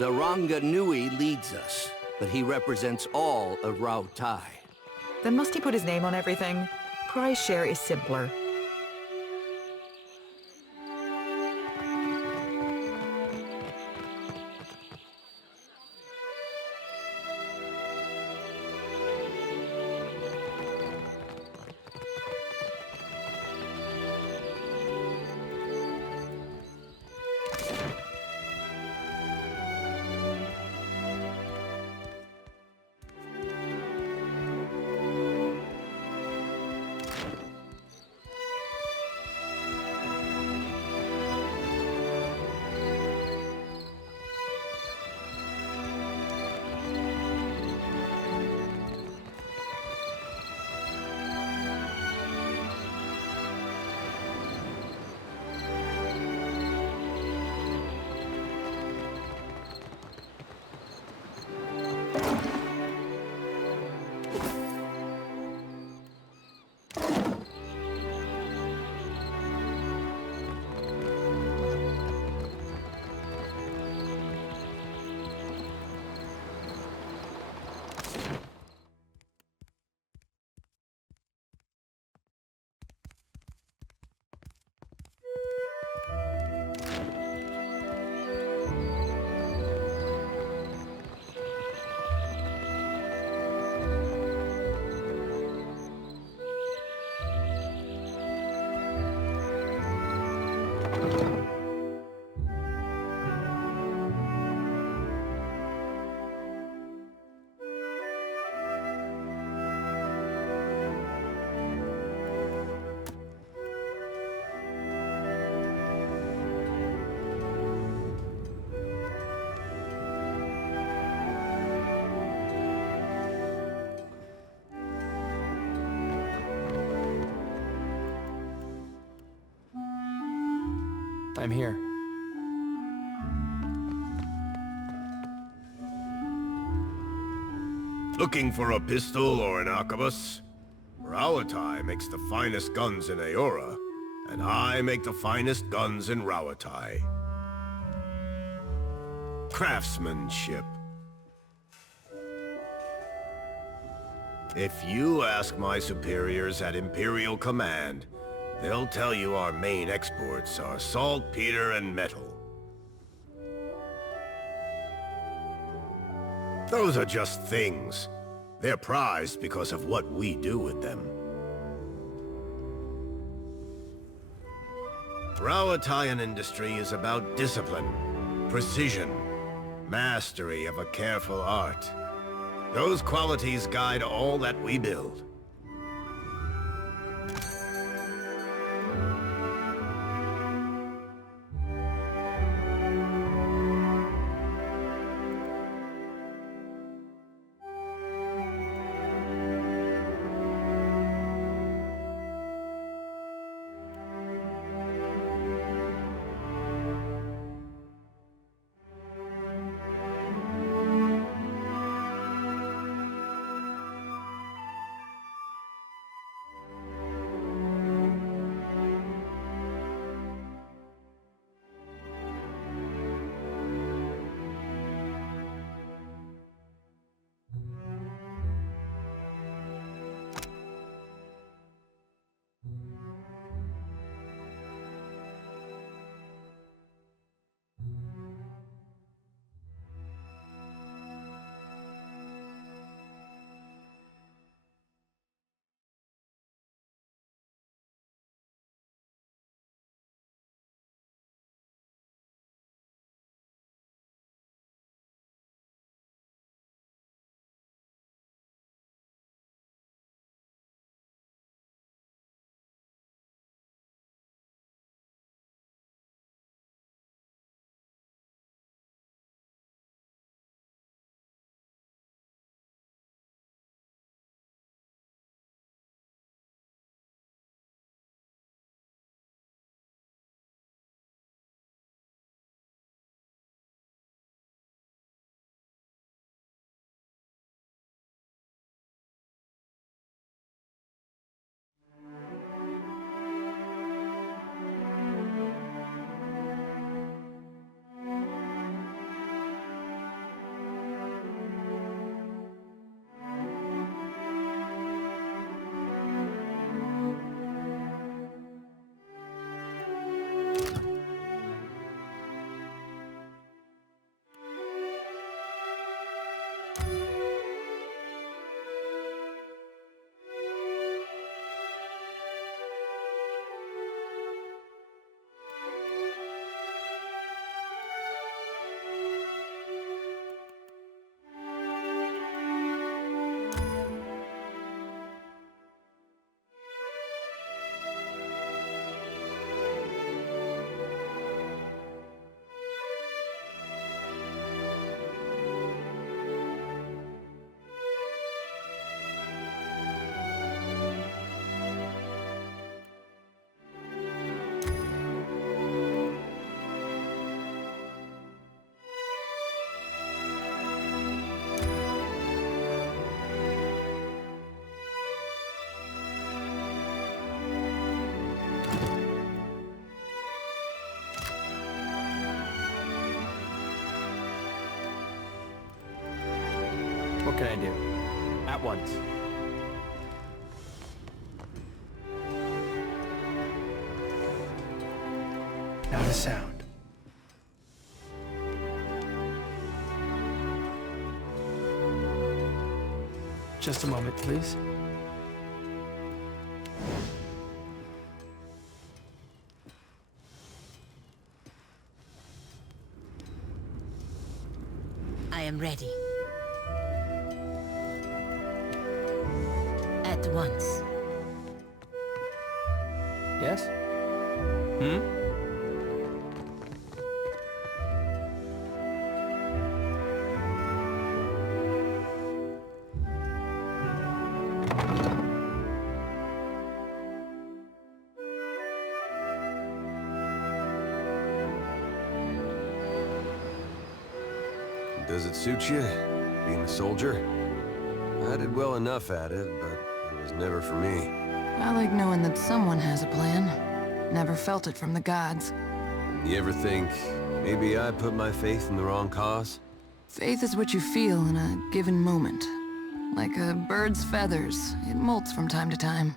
The Ranga Nui leads us, but he represents all of Rautai. Then must he put his name on everything? Prize share is simpler. I'm here. Looking for a pistol or an arquebus? Rauatai makes the finest guns in Eora, and I make the finest guns in Rauatai. Craftsmanship. If you ask my superiors at Imperial Command, they'll tell you our main exports are saltpeter and metal. Those are just things. They're prized because of what we do with them. Rauataian industry is about discipline, precision, mastery of a careful art. Those qualities guide all that we build. can I do? At once. Not a sound. Just a moment, please. I am ready. At once. Yes? Hmm? Does it suit you, being a soldier? I did well enough at it, but it was never for me. I like knowing that someone has a plan. Never felt it from the gods. You ever think, maybe I put my faith in the wrong cause? Faith is what you feel in a given moment. Like a bird's feathers, it molts from time to time.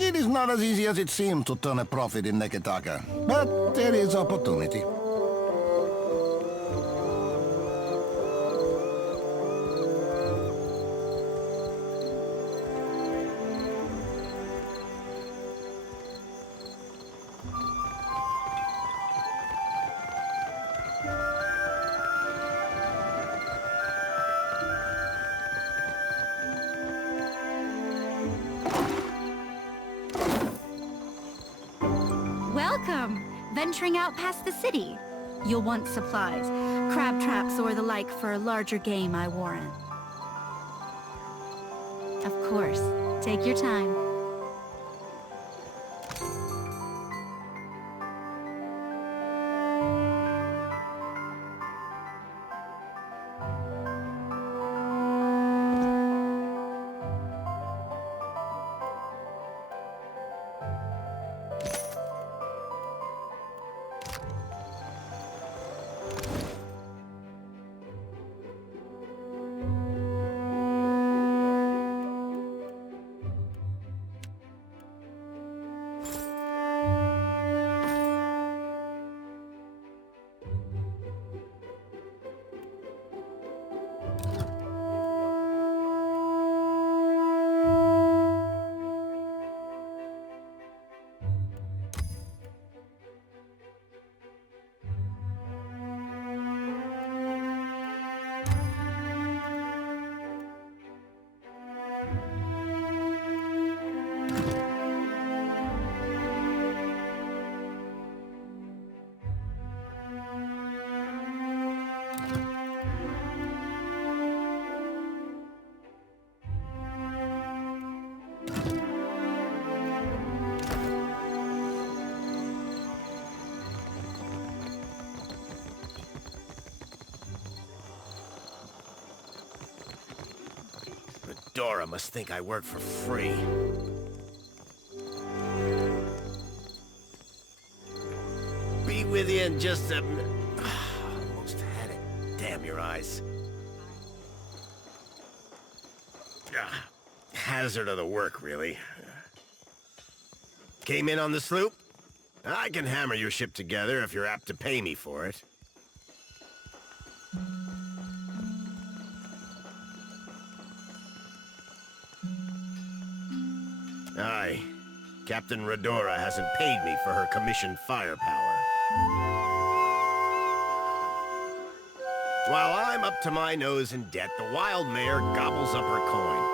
It is not as easy as it seems to turn a profit in Neketaka, but there is opportunity. Welcome! Venturing out past the city. You'll want supplies, crab traps or the like for larger game, I warrant. Of course, take your time. Redora must think I work for free. Be with you in just a... Almost had it. Damn your eyes. Hazard of the work, really. Came in on the sloop? I can hammer your ship together if you're apt to pay me for it. Aye. Captain Redora hasn't paid me for her commissioned firepower. While I'm up to my nose in debt, the wild mare gobbles up her coin.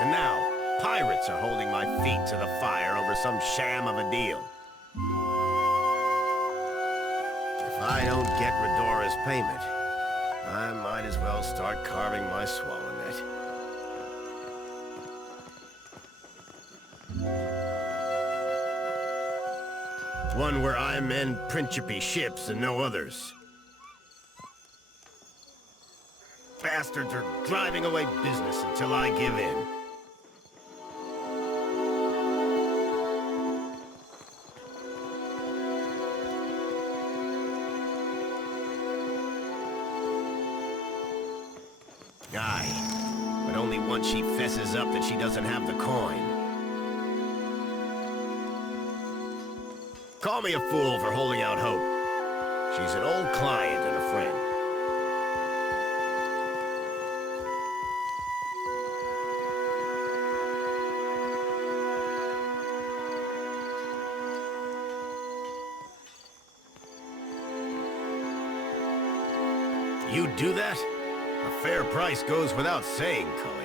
And now, pirates are holding my feet to the fire over some sham of a deal. If I don't get Redora's payment, I might as well start carving my swallow net. One where I mend principy ships and no others. Bastards are driving away business until I give in. Aye, but only once she fesses up that she doesn't have the coin. Call me a fool for holding out hope. She's an old client and a friend. You do that? A fair price goes without saying, Cully.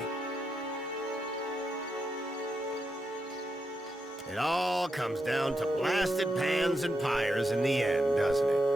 It all comes down to blasted pans and pyres in the end, doesn't it?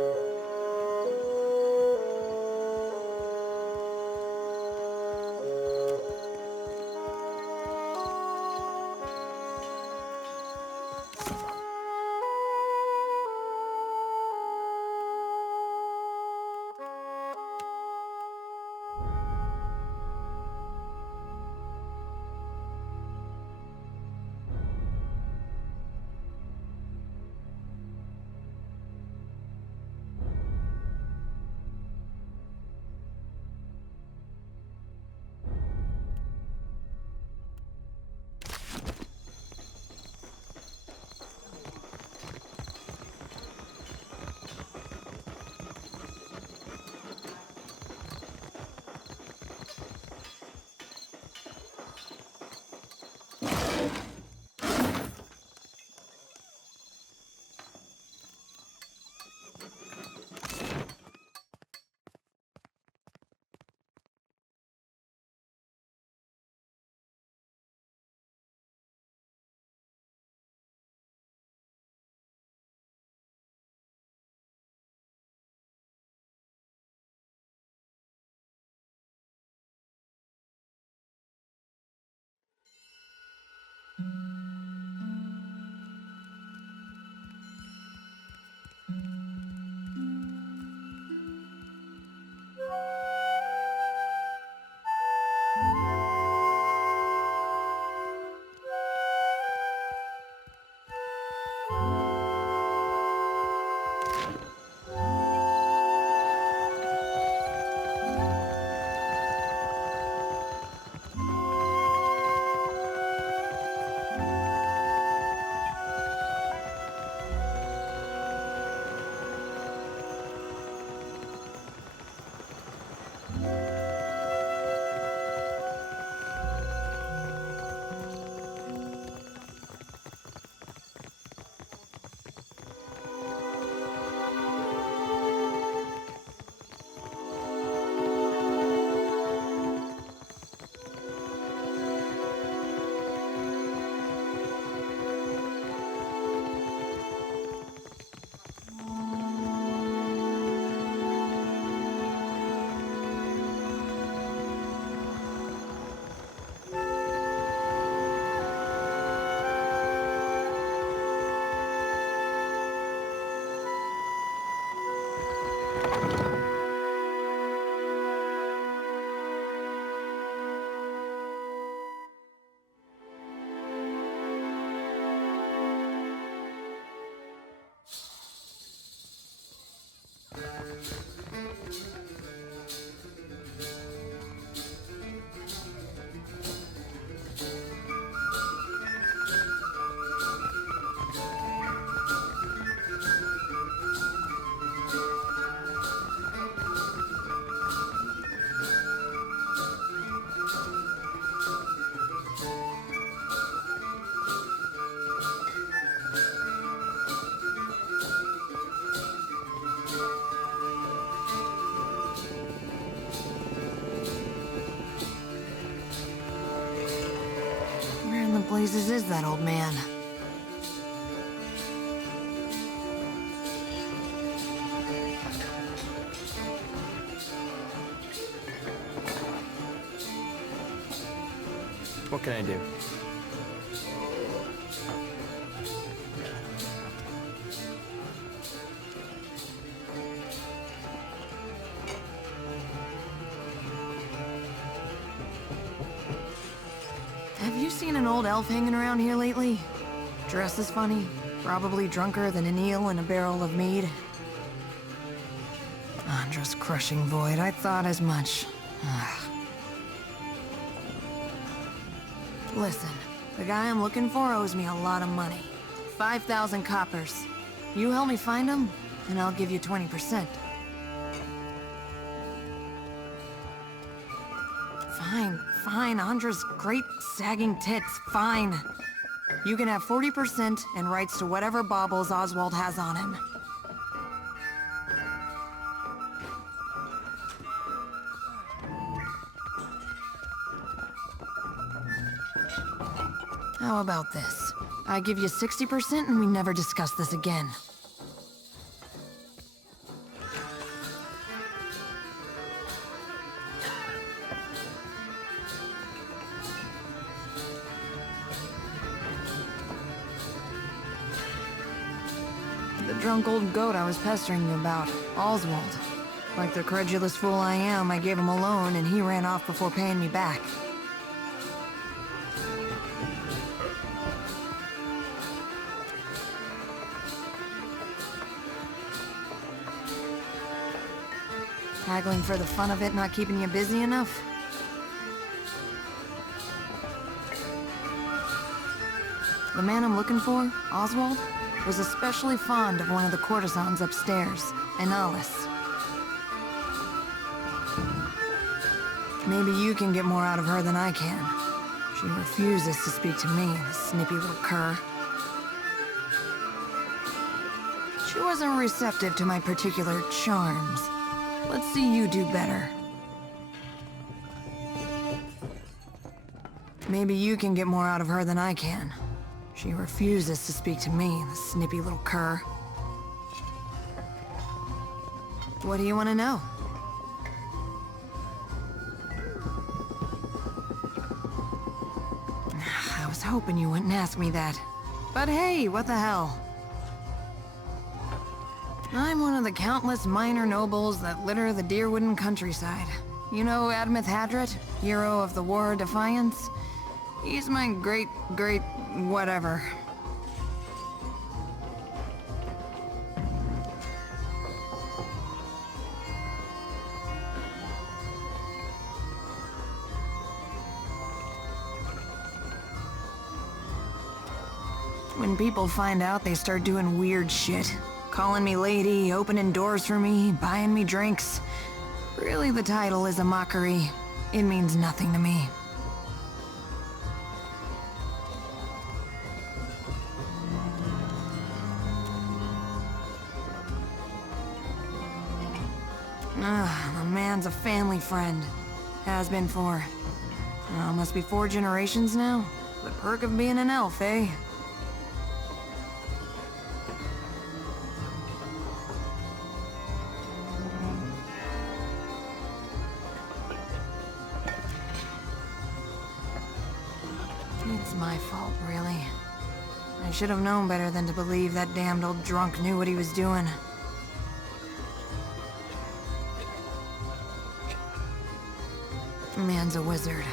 Blazes is that old man? What can I do? Have you seen an old elf hanging around here lately? Dresses funny, probably drunker than an eel in a barrel of mead. Andra's crushing void, I thought as much. Ugh. Listen, the guy I'm looking for owes me a lot of money. 5,000 coppers. You help me find him, and I'll give you 20%. Fine, Andra's great sagging tits, fine. You can have 40% and rights to whatever baubles Oswald has on him. How about this? I give you 60% and we never discuss this again. The drunk old goat I was pestering you about, Oswald. Like the credulous fool I am, I gave him a loan and he ran off before paying me back. Haggling for the fun of it, not keeping you busy enough? The man I'm looking for, Oswald, was especially fond of one of the courtesans upstairs, Analis. Maybe you can get more out of her than I can. She refuses to speak to me, the snippy little cur. She wasn't receptive to my particular charms. Let's see you do better. Maybe you can get more out of her than I can. She refuses to speak to me, the snippy little cur. What do you want to know? I was hoping you wouldn't ask me that. But hey, what the hell? I'm one of the countless minor nobles that litter the Deerwooden countryside. You know Admeth Hadret, hero of the War of Defiance? He's my great whatever. When people find out, they start doing weird shit. Calling me lady, opening doors for me, buying me drinks. Really, the title is a mockery. It means nothing to me. The man's a family friend. Has been for... must be 4 generations now. The perk of being an elf, eh? It's my fault, really. I should have known better than to believe that damned old drunk knew what he was doing. Man's a wizard.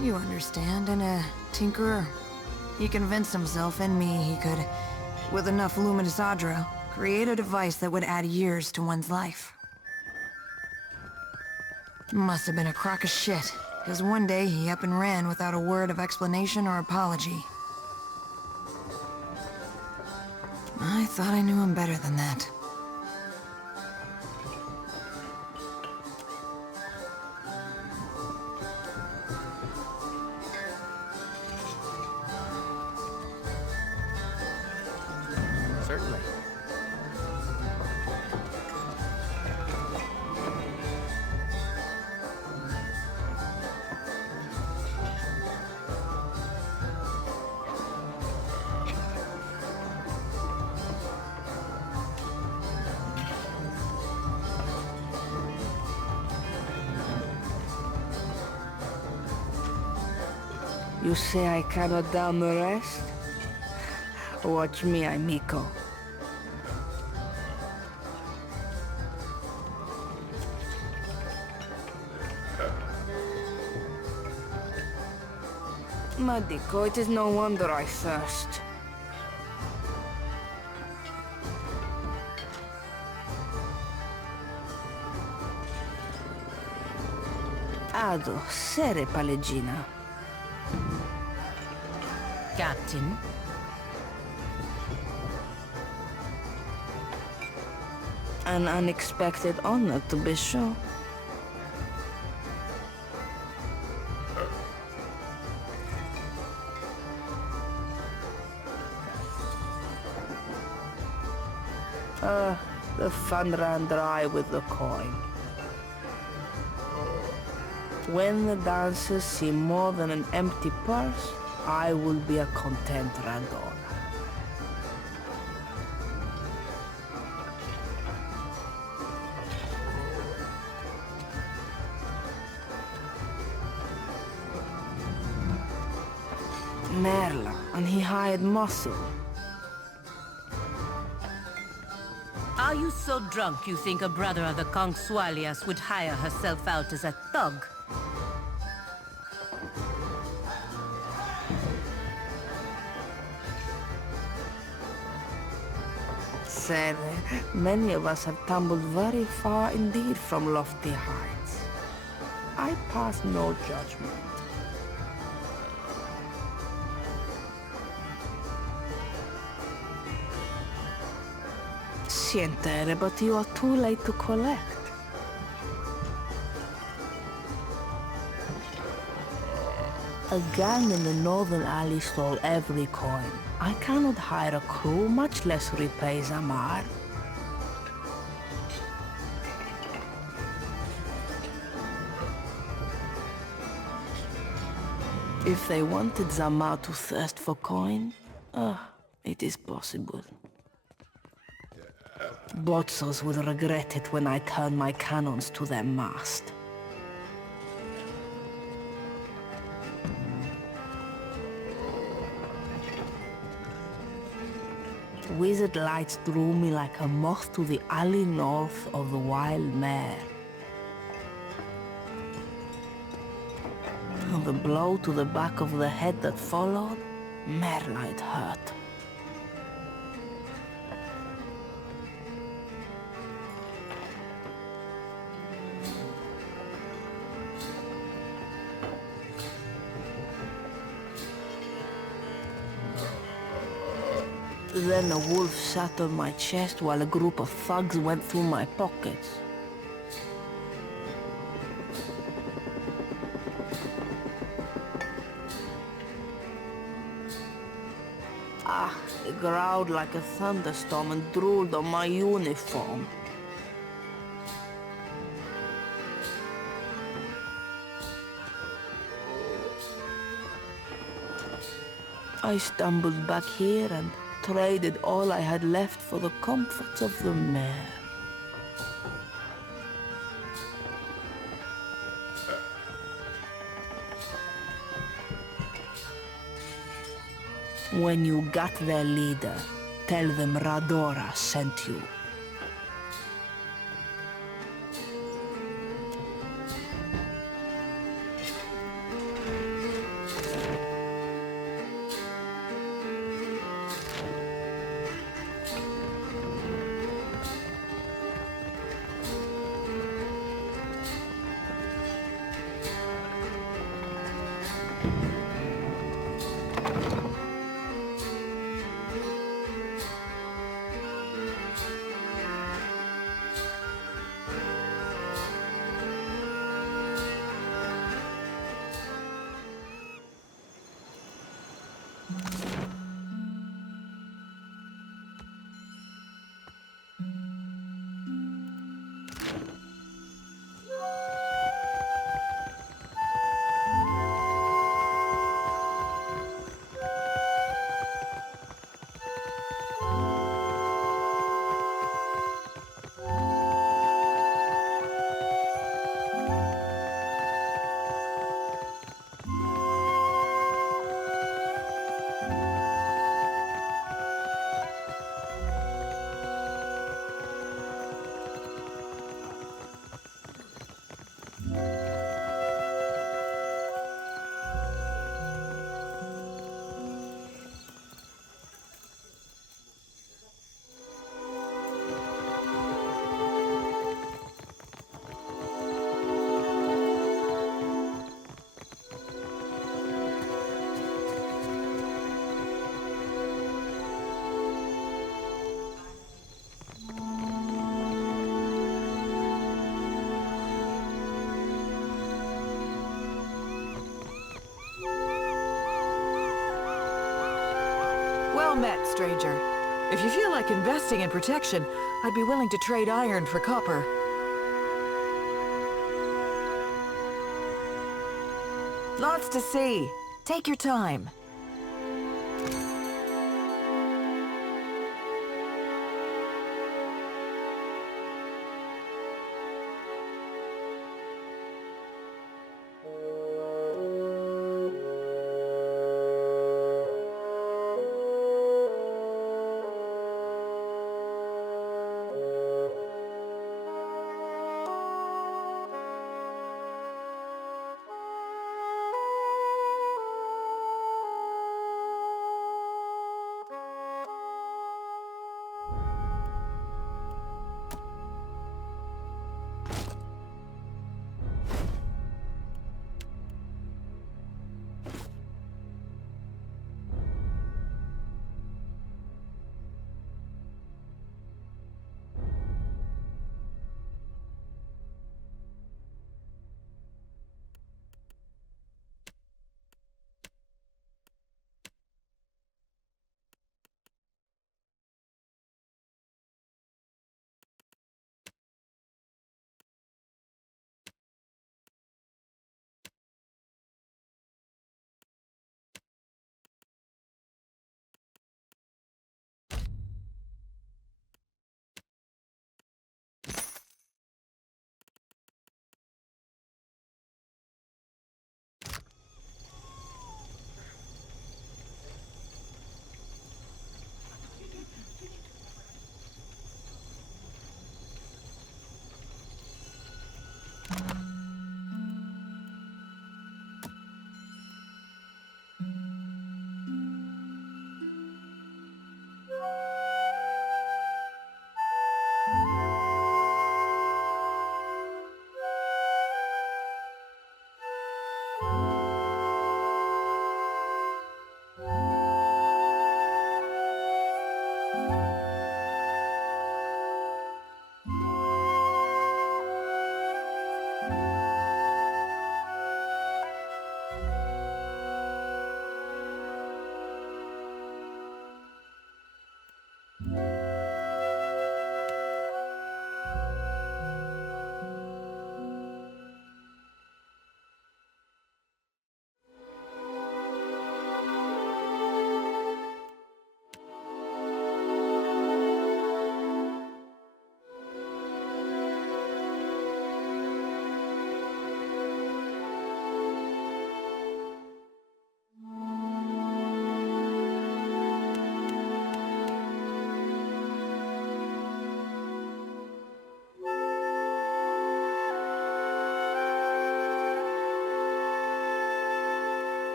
You understand, and a tinkerer. He convinced himself and me he could, with enough luminous adra, Create a device that would add years to one's life. Must have been a crock of shit, because one day he up and ran without a word of explanation or apology. I thought I knew him better than that. Certainly. You say I cannot down the rest? Watch me, amico. Madico, it is no wonder I thirst. Ado, sere palegina. Captain, An unexpected honor, to be sure. The fun ran dry with the coin. When the dancers see more than an empty purse, I will be a content randor. Merla, and he hired muscle. are you so drunk you think a brother of the Consualias would hire herself out as a thug? Said, many of us have tumbled very far indeed from lofty heights. I pass no judgment. Sientere, but you are too late to collect. A gang in the northern alley stole every coin. I cannot hire a crew, much less repay Zamar. If they wanted Zamar to thirst for coin, it is possible. Botsos will regret it when I turn my cannons to their mast. Wizard lights drew me like a moth to the alley north of the wild mare. And the blow to the back of the head that followed, Merla it hurt. Then a wolf sat on my chest while a group of thugs went through my pockets. They growled like a thunderstorm and drooled on my uniform. I stumbled back here and traded all I had left for the comforts of the mare. When you got their leader, tell them Radora sent you. Well met, stranger. If you feel like investing in protection, I'd be willing to trade iron for copper. Lots to see. Take your time.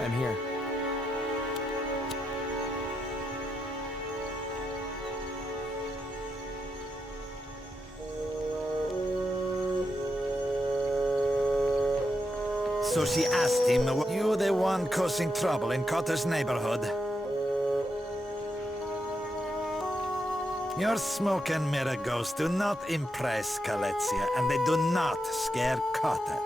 I'm here. So she asked him, "You the one causing trouble in Cotter's neighborhood?" Your smoke and mirror ghosts do not impress Kaletzia, and they do not scare Cotter.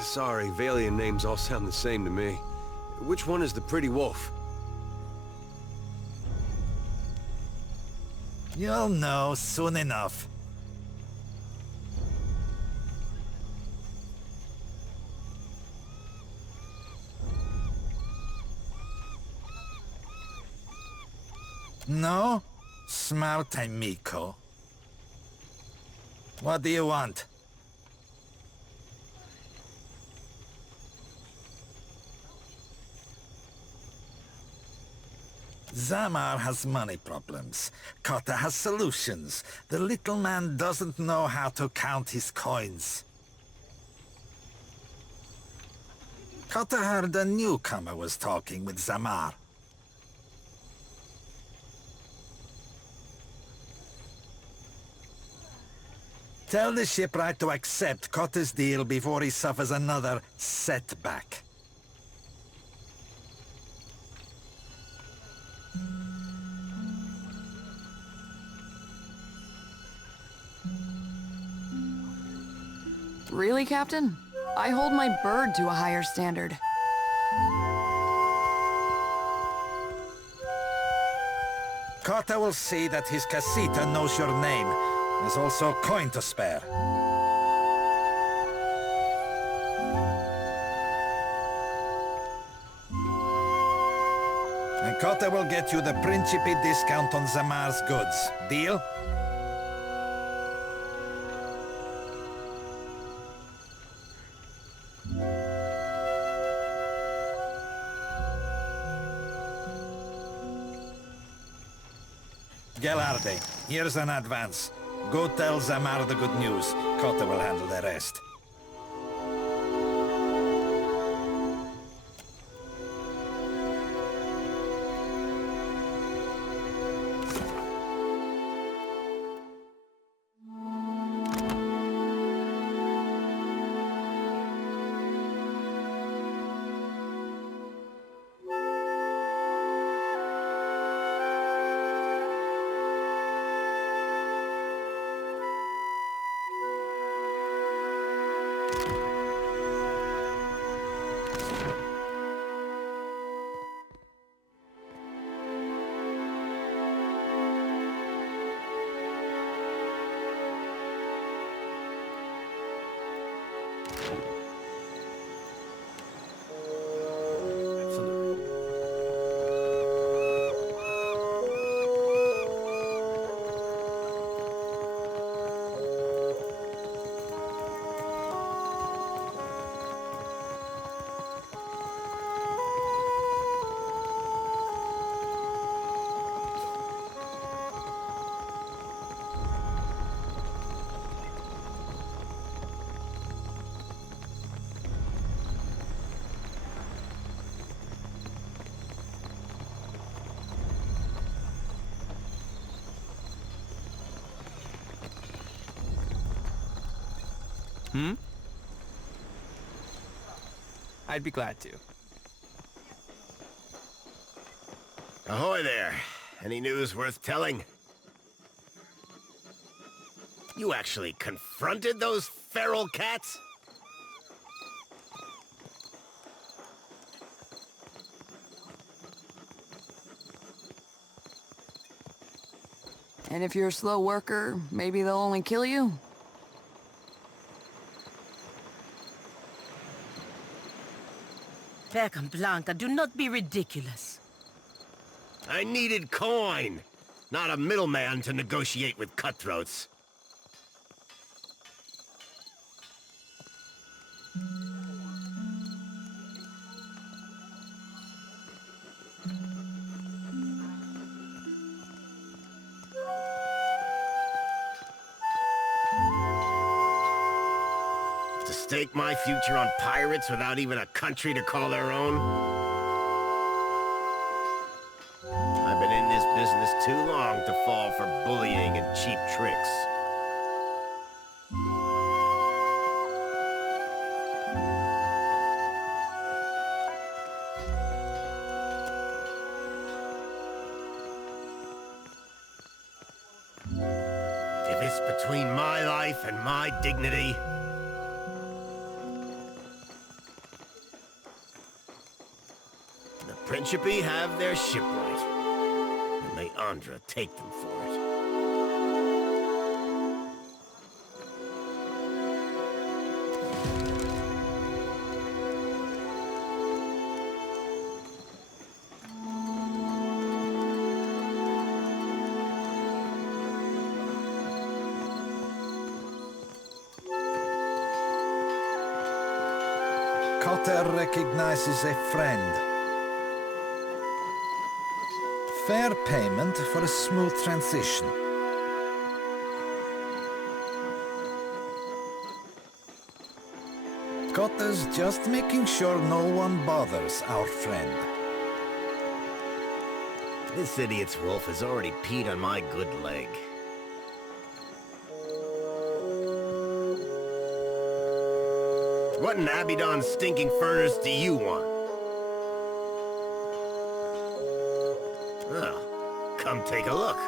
Sorry, Valian names all sound the same to me. Which one is the pretty wolf? You'll know soon enough. No? Smart amico. What do you want? Zamar has money problems. Cotter has solutions. The little man doesn't know how to count his coins. Cotter heard a newcomer was talking with Zamar. Tell the shipwright to accept Cotter's deal before he suffers another setback. Really, Captain? I hold my bird to a higher standard. Kata will see that his casita knows your name. There's also a coin to spare. And Kata will get you the Principe discount on Zamar's goods. Deal? Gelarde, here's an advance. Go tell Zamar the good news. Kota will handle the rest. I'd be glad to. Ahoy there. Any news worth telling? You actually confronted those feral cats? And if you're a slow worker, maybe they'll only kill you? Peckham Blanca, do not be ridiculous. I needed coin, not a middleman to negotiate with cutthroats. To stake my future on pirates without even a country to call their own? I've been in this business too long to fall for bullying and cheap tricks. If it's between my life and my dignity, the Principe have their shipwright, and may Andra take them for it. Cotter recognizes a friend. Fair payment for a smooth transition. Cotter's just making sure no one bothers our friend. This idiot's wolf has already peed on my good leg. What in Abaddon's stinking furnace do you want? Well, come take a look.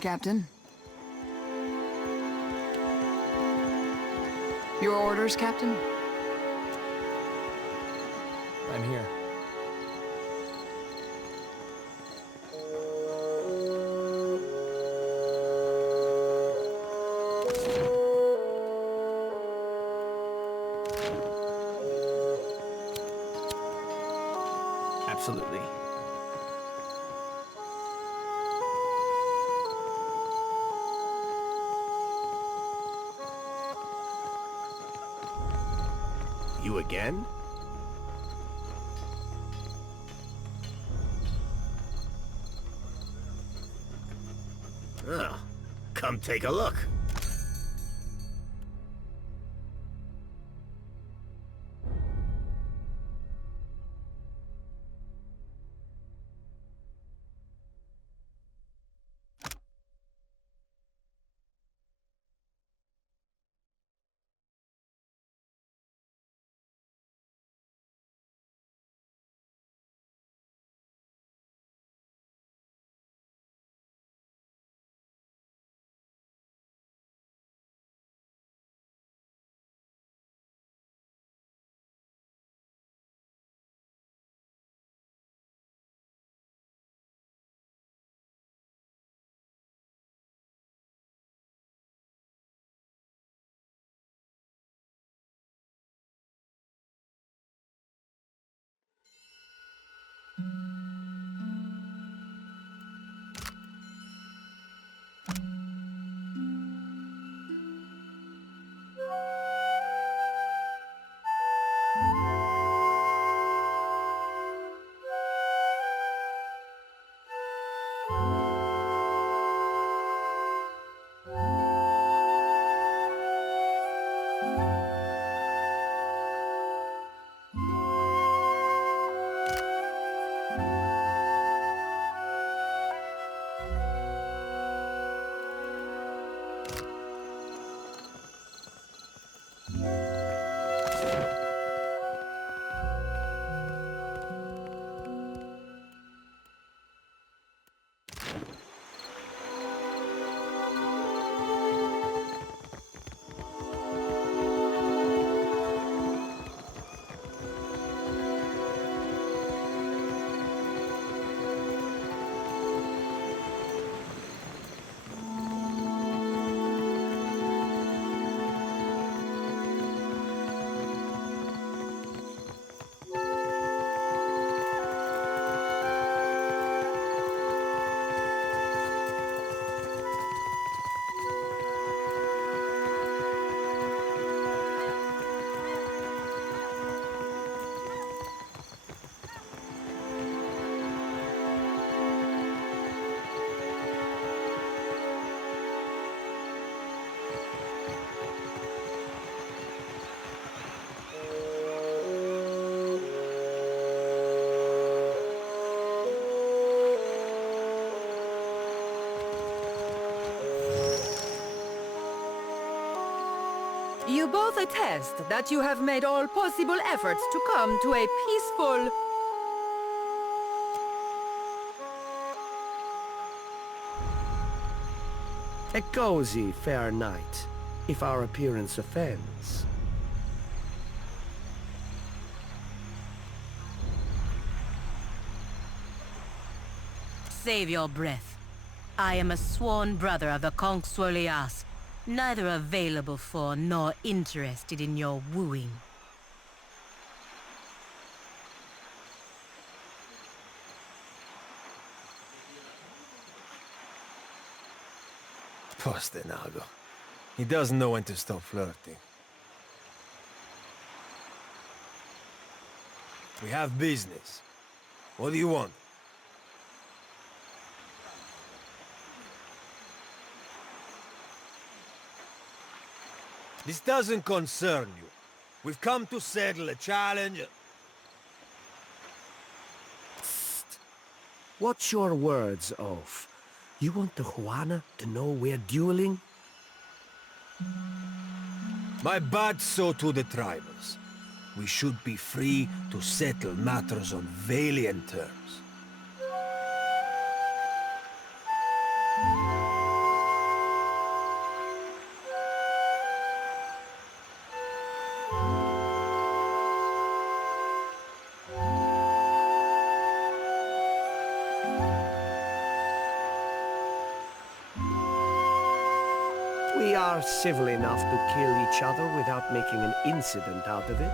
Captain. Your orders, Captain? I'm here. Absolutely. You again? Oh, come take a look. You both attest that you have made all possible efforts to come to a peaceful... A cozy, fair night, if our appearance offends. Save your breath. I am a sworn brother of the Consualias, neither available for nor interested in your wooing. Postenago. He doesn't know when to stop flirting. We have business. What do you want? This doesn't concern you. We've come to settle a challenge. Psst. What's your words, oaf? You want the Juana to know we're dueling? My bad so to the tribals. We should be free to settle matters on valiant terms. are civil enough to kill each other without making an incident out of it.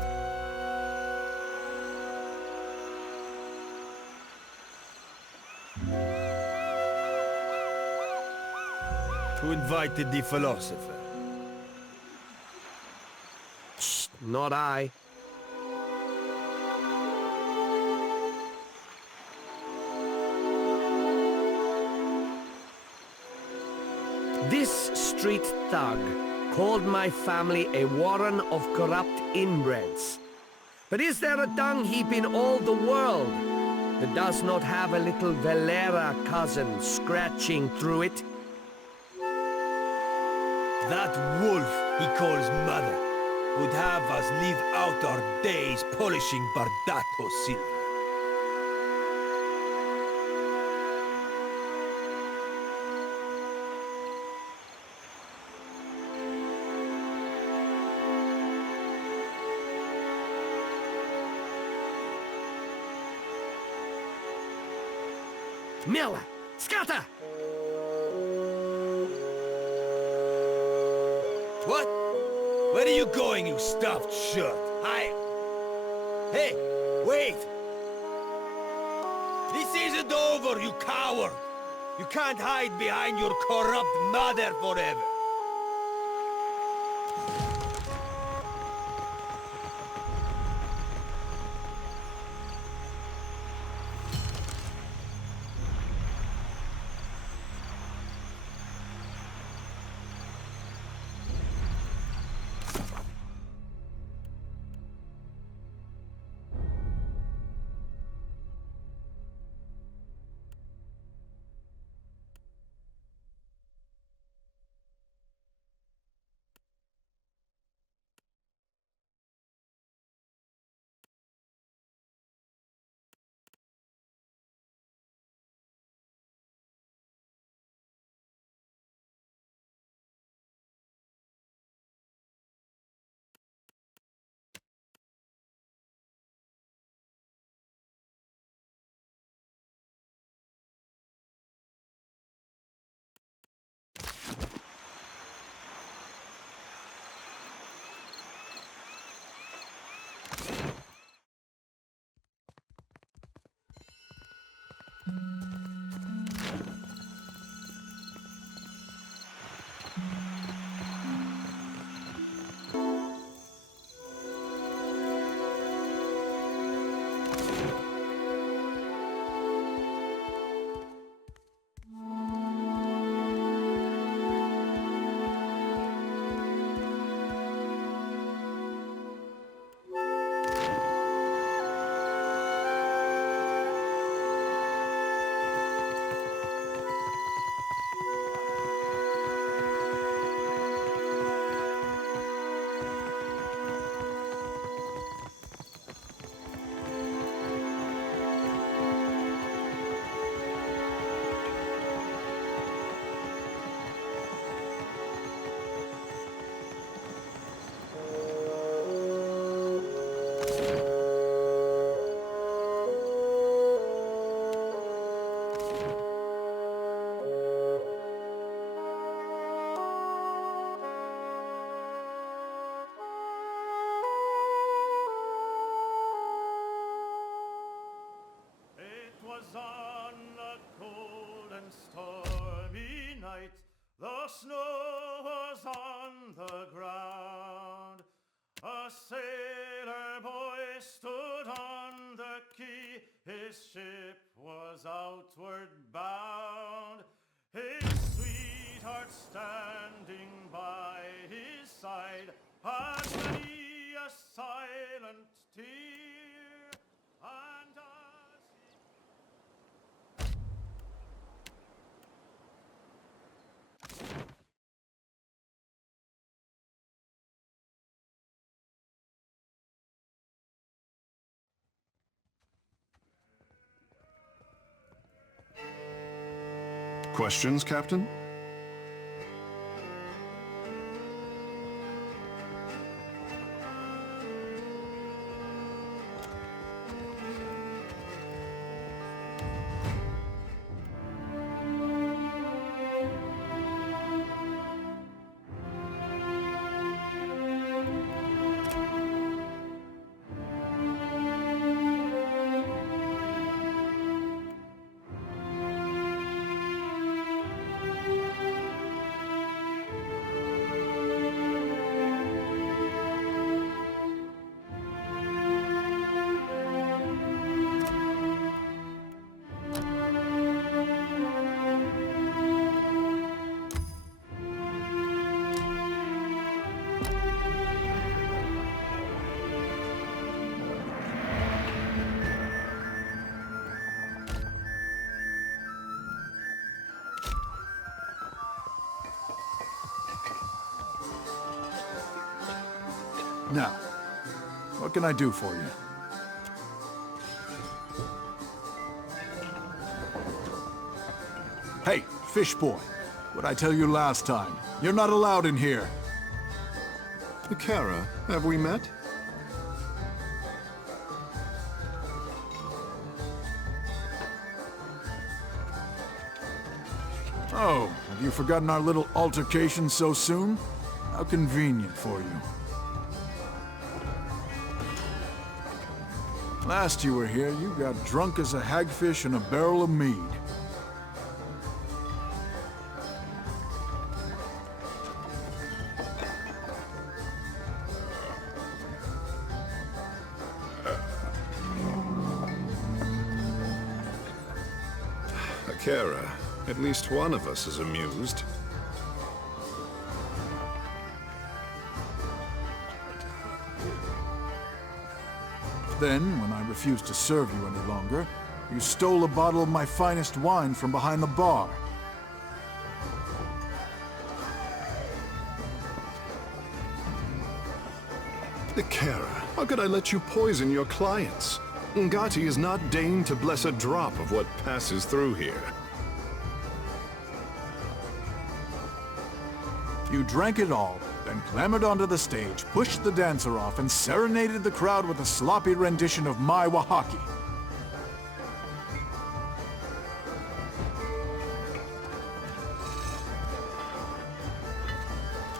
Who invited the philosopher? Shh, not I. This street thug called my family a warren of corrupt inbreds. But is there a dung heap in all the world that does not have a little Valera cousin scratching through it? That wolf he calls mother would have us live out our days polishing Bardato silver. Mela! Scatter! What? Where are you going, you stuffed shirt? Hey, wait! This isn't over, you coward! You can't hide behind your corrupt mother forever! The snow was on the ground. A sailor boy stood on the quay. His ship was outward bound. His sweetheart standing by his side had many a silent tear. And as Questions, Captain? Now, what can I do for you? Hey, fish boy. What'd I tell you last time? You're not allowed in here. Kara, have we met? Oh, have you forgotten our little altercation so soon? How convenient for you. Last you were here, you got drunk as a hagfish in a barrel of mead. Kara, at least one of us is amused. Then, when I refused to serve you any longer, you stole a bottle of my finest wine from behind the bar. Kara, how could I let you poison your clients? Ngati is not deigned to bless a drop of what passes through here. You drank it all, then clambered onto the stage, pushed the dancer off, and serenaded the crowd with a sloppy rendition of My Wahaki.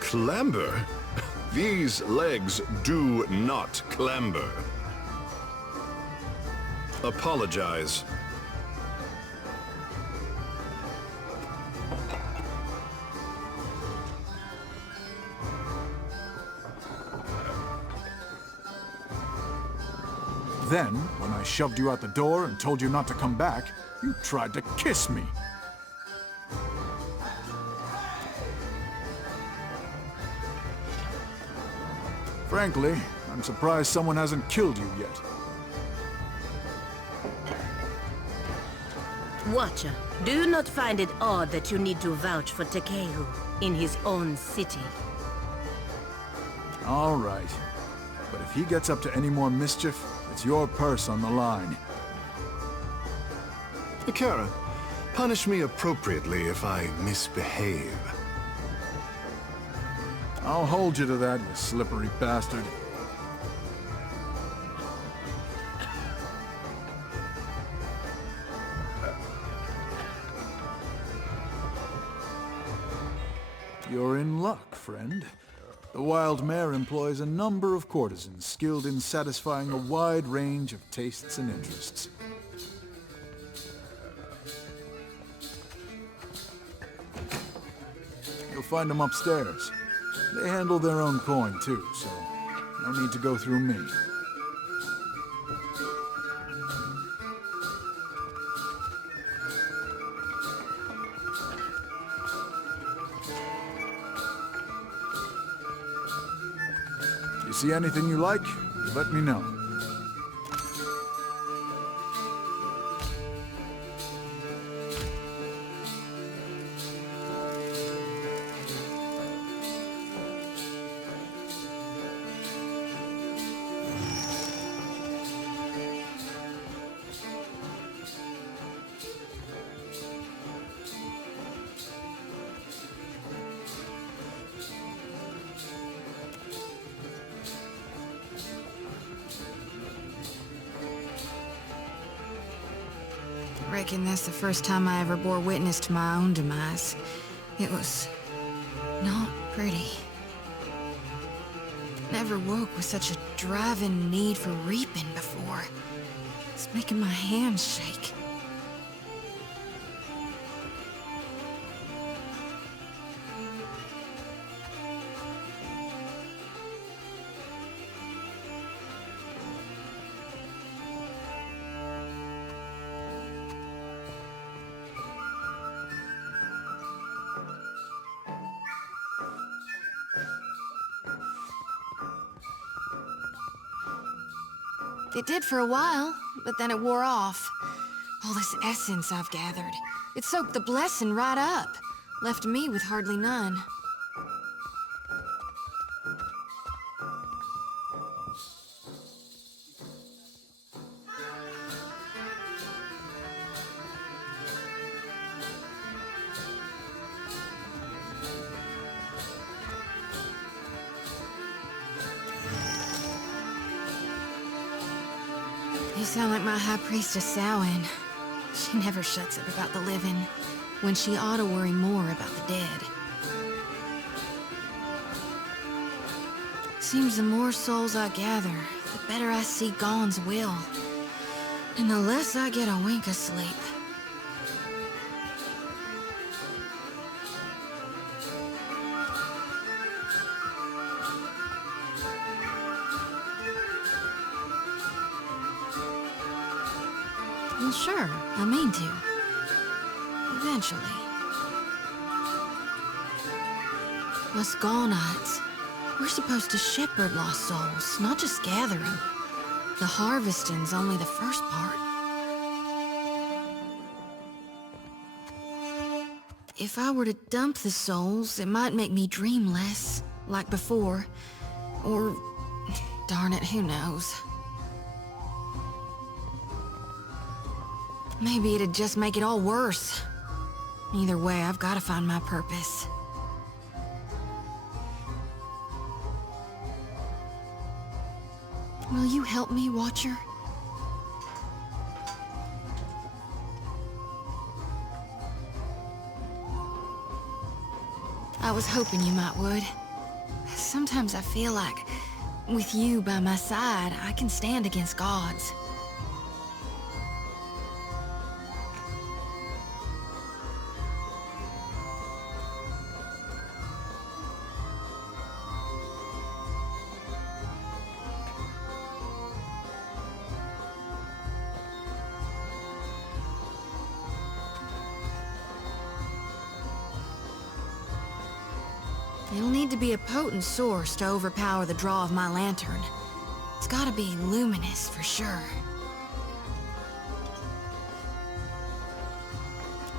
Clamber? These legs do not clamber. Apologize. Then, when I shoved you out the door and told you not to come back, you tried to kiss me. Frankly, I'm surprised someone hasn't killed you yet. Watcher, do you not find it odd that you need to vouch for Takehu in his own city? All right. But if he gets up to any more mischief, it's your purse on the line. Kara, punish me appropriately if I misbehave. I'll hold you to that, you slippery bastard. You're in luck, friend. The Wild Mare employs a number of courtesans skilled in satisfying a wide range of tastes and interests. You'll find them upstairs. They handle their own coin, too, so no need to go through me. You see anything you like, let me know. Reckon that's the first time I ever bore witness to my own demise. It was not pretty. Never woke with such a driving need for reaping before. It's making my hands shake. It did for a while, but then it wore off. All this essence I've gathered. It soaked the blessing right up. Left me with hardly none. You sound like my High Priestess Samhain. She never shuts up about the living, when she ought to worry more about the dead. Seems the more souls I gather, the better I see Gon's will. And the less I get a wink of sleep. Well, sure, I mean to. Eventually. Us Gonites, we're supposed to shepherd lost souls, not just gather them. The harvesting's only the first part. If I were to dump the souls, it might make me dream less, like before. Or, darn it, who knows? Maybe it'd just make it all worse. Either way, I've got to find my purpose. Will you help me, Watcher? I was hoping you might would. Sometimes I feel like, with you by my side, I can stand against gods. It'll need to be a potent source to overpower the draw of my lantern. It's gotta be luminous, for sure.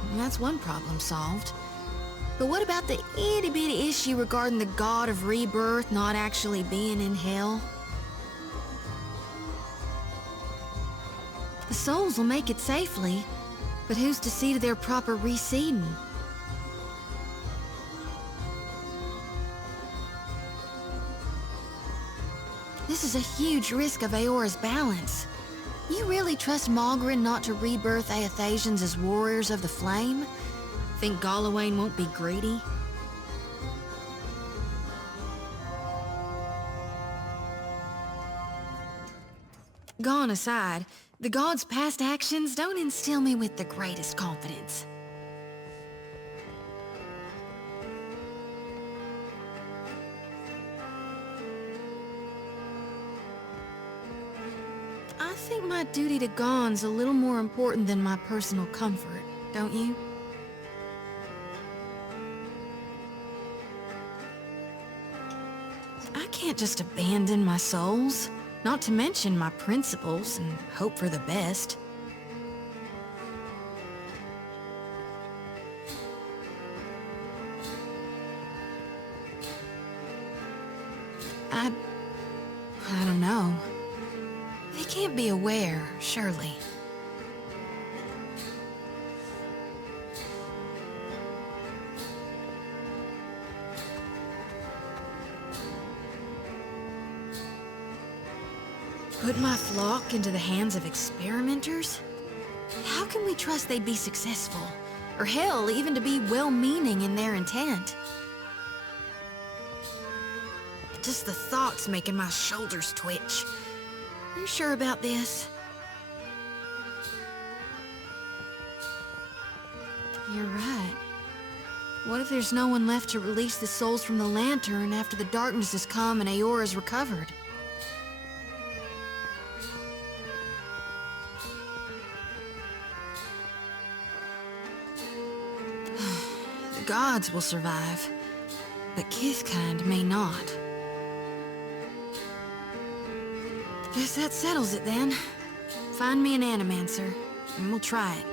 And that's one problem solved. But what about the itty-bitty issue regarding the god of rebirth not actually being in hell? The souls will make it safely, but who's to see to their proper reseeding? This is a huge risk of Eora's balance. You really trust Malgrin not to rebirth Aethasians as warriors of the flame? Think Galawain won't be greedy? Gone aside, the god's past actions don't instill me with the greatest confidence. I think my duty to Gon's a little more important than my personal comfort, don't you? I can't just abandon my souls, not to mention my principles, and hope for the best. I don't know. They can't be aware, surely. Put my flock into the hands of experimenters? How can we trust they'd be successful? Or hell, even to be well-meaning in their intent? Just the thought's making my shoulders twitch. You sure about this? You're right. What if there's no one left to release the souls from the lantern after the darkness has come and Eora's recovered? The gods will survive, but Kithkind may not. Guess that settles it then. Find me an animancer, and we'll try it.